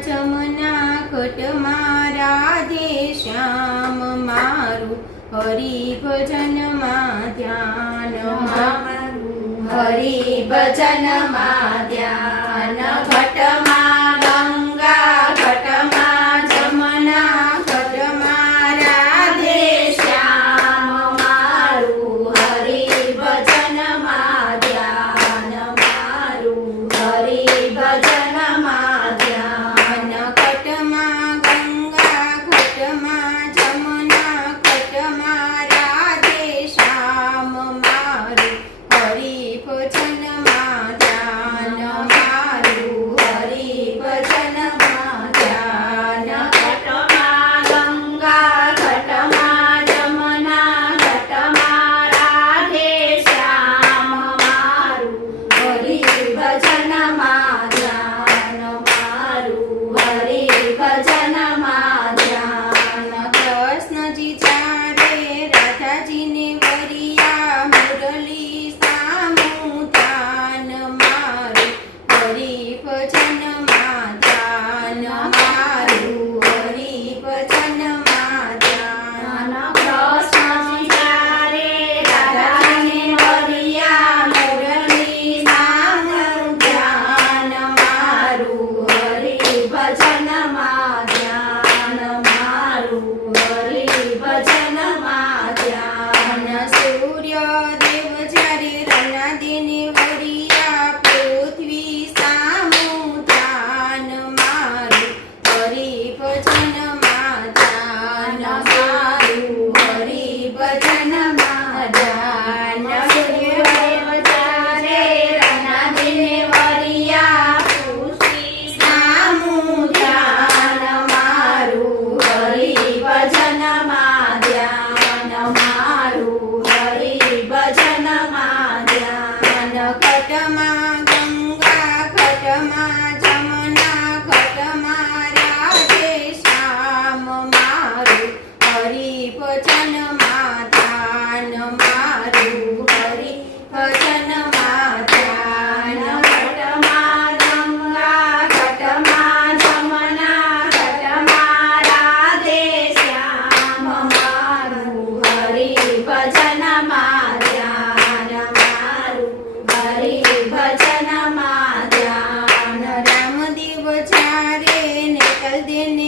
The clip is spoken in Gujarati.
જમના ઘટમાં રાધે શ્યામ મારું હરિ ભજનમાં ધ્યાન મારું હરિ ભજનમાં ધ્યાન ઘટમાં ગંગા ઘટમાં જમના ઘટમાં રાધે શ્યામ મારું હરિ ભજનમાં ધ્યાન મારું હરિ ભજનમાં ધ્યાન ઘટમાં ગંગા ઘટમાં જમના ઘટમાં રાધે શ્યામ મારું હરિ ભજનમાં ધ્યાન મારું હરિ ભજનમાં ધ્યાન ઘટમાં ગંગા ઘટમાં જમના ઘટમાં રાધે શ્યામ મારું હરિ ભજનમાં ધ્યાન મારું હરિ ભજનમાં ધ્યાન કૃષ્ણજી ચારે રાધાજીને વરિયા મુરલી સામું ધ્યાન મારું હરિ ભજનમાં ધ્યાન મારું હરિ ભજનમાં ધ્યાન કૃષ્ણજી ચારે રાધાજીને વરિયા મુરલી સામું ધ્યાન મારું હરિ ભજનમાં ધ્યાન મારું હરિ ભજનમાં ધ્યાન સૂર્યદેવ જ્યારે રનાદીને વરિયા પૃથ્વી સામું ધ્યાન મારું હરિ ભજનમાં ધ્યાન મારું હરિ ભજનમાં ધ્યાન સૂર્યદેવ જ્યારે રનાદીને વરિયા પૃથ્વી સામું ધ્યાન મારું હરિ ભજનમાં ધ્યાન મારું હરિ ભજનમાં ધ્યાન ઘટમાં ગંગા ઘટમાં જમના ઘટમાં રાધે શ્યામ મારું હરિ ભજનમાં ધ્યાન મારું હરિ ભજનમાં ધ્યાન ઘટમાં ગંગા ઘટમાં જમના ઘટમાં રાધે શ્યામ મારું હરિ ભજનમાં ધ્યાન મારું હરિ ભજનમાં ધ્યાન રામદેવ જ્યારે નેતલ દેને